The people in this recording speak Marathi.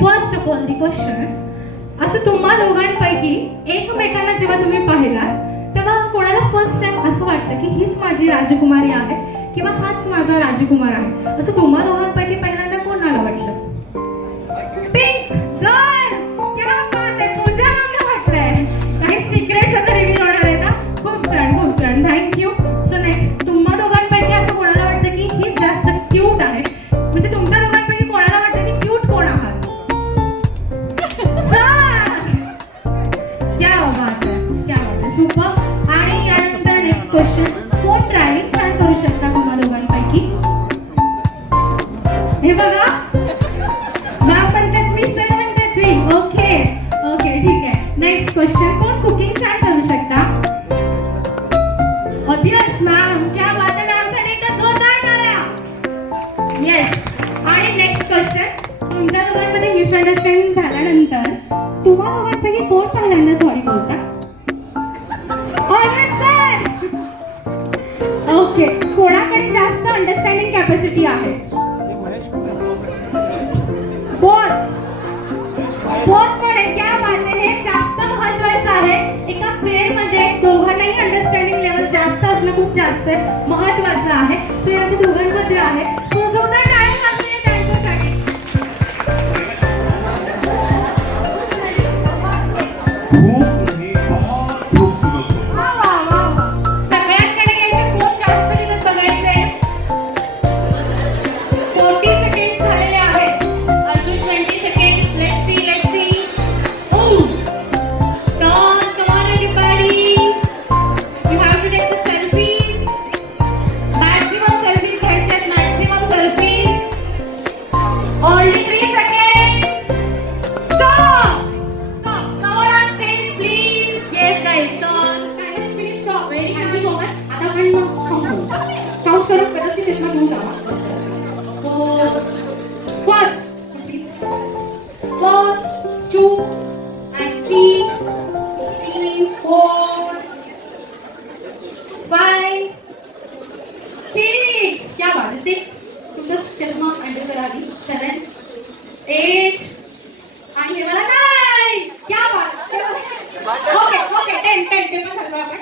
First of all the question, असं तुम्हा दोघांपैकी एकमेकांना जेव्हा तुम्ही पाहिला तेव्हा कोणाला फर्स्ट टाइम असं वाटलं की हीच माझी राजकुमारी आहे किंवा हाच माझा राजकुमार आहे, असं तुम्हा दोघांपैकी पहिल्यांदा कोणाला वाटलं? पिंक गर्ल, क्या बात आहे, पूजा मला वाटलंय काही सिक्रेट्स आता रिव्हील होणार आहे ना. खूप छान थँक्यू. सो नेक्स्ट, तुम्हा दोघांपैकी असं कोणाला वाटतं की ही जास्त क्यूट आहे, म्हणजे तुमच्या दोघांपैकी कोणाला वाटतं की क्यूट कोण आहात? क्या बात आहे, सुपर. आणि यानंतर नेक्स्ट क्वेश्चन, कोण ड्रायव्हिंग छान करू शकता तुम्हा दोघांपैकी? हे बघा, ओके ठीक आहे. नेक्स्ट क्वेश्चन, कोण कुकिंग छान करू शकता? ऑब्वियस मॅम, क्या बात आहे मॅम, साठी एकदा जोरदार टाळ्या. येस. आणि नेक्स्ट क्वेश्चन, तुमच्या दोघांमध्ये मिसअंडरस्टँडिंग झाल्यानंतर तुम्हा दोघांपैकी कोण पहिल्यांदा सॉरी बोलता? ओके, कोणाकडे जास्त अंडरस्टँडिंग कॅपॅसिटी आहे? बोथ पण क्या बात आहे, हे जास्त महत्त्वाचं आहे. एका पेअर मध्ये दोघांनाही अंडरस्टँडिंग लेवल जास्त असणं खूप जास्त महत्त्वाचं आहे. सो याच्या दोघांमध्ये आहे. सो जोरदार टाळ्या वाजवूया त्यांच्यासाठी. सगळ्यांकडे यायचं, कोण जास्त दिलं बघायचंय. 40 सेकंड झालेले आहेत, अजून 20 second. Let's see. Come on everybody, you have to take the selfies. Maximum selfies घ्यायचे, maximum selfies. Only 3 seconds. Stop. Come on stage please. Yes guys, stop. And it's finished. Stop. Very thank you so much. आता आपण count करू, व्यवस्थित इसमें घेऊन जावा. So first, please. First, 2 and 3, 4, 5, 6. क्या बात है, 6. तुमचा चष्मा अंडर करा आधी. 7, 8 आणि हे मला 9. क्या बात. ओके 10 ते पण ठरवू आपण.